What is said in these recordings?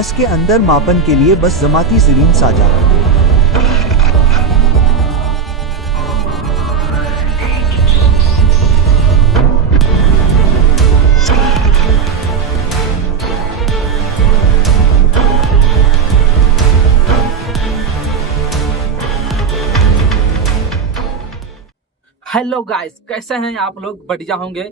बस के अंदर मापन के लिए बस जमाती ज़रीन साजा। हेलो गाइस, कैसे हैं आप लोग? बढ़िया होंगे।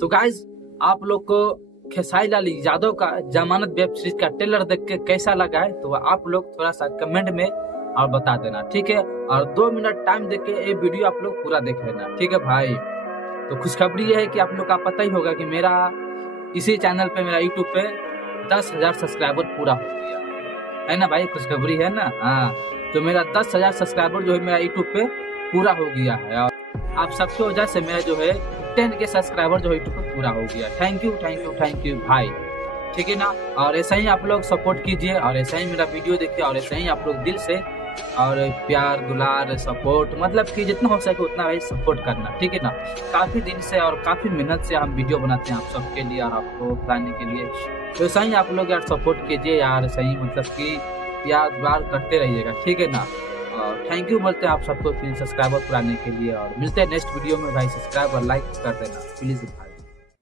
तो गाइस, आप लोग को खेसारी लाल यादव का जमानत वेब सीरीज का ट्रेलर देख के कैसा लगा है तो आप लोग थोड़ा सा कमेंट में और बता देना, ठीक है। और 2 मिनट टाइम देख के ये वीडियो आप लोग पूरा देख लेना, ठीक है भाई। तो खुशखबरी ये है कि आप लोग का पता ही होगा कि मेरा इसी चैनल पे, मेरा यूट्यूब पे 10,000 सब्सक्राइबर पूरा हो गया है ना भाई। खुशखबरी है ना। हाँ, तो मेरा 10,000 सब्सक्राइबर जो है मेरा यूट्यूब पे पूरा हो गया है। आप सबकी वजह से मेरा जो है 10 के सब्सक्राइबर जो है यूट्यूब पर पूरा हो गया। थैंक यू भाई, ठीक है ना। और ऐसा ही आप लोग सपोर्ट कीजिए और ऐसा ही मेरा वीडियो देखिए और ऐसा ही आप लोग दिल से और प्यार दुलार सपोर्ट, मतलब कि जितना हो सके उतना भाई सपोर्ट करना, ठीक है ना। काफ़ी दिन से और काफ़ी मेहनत से हम वीडियो बनाते हैं आप सबके लिए और आपको बताने के लिए। तो ऐसा ही आप लोग यार सपोर्ट कीजिए यार, सही मतलब कि प्यार दुलार करते रहिएगा, ठीक है ना। और थैंक यू बोलते हैं आप सबको 3 सब्सक्राइबर पुराने के लिए और मिलते हैं नेक्स्ट वीडियो में भाई। सब्सक्राइब और लाइक कर देना प्लीज भाई।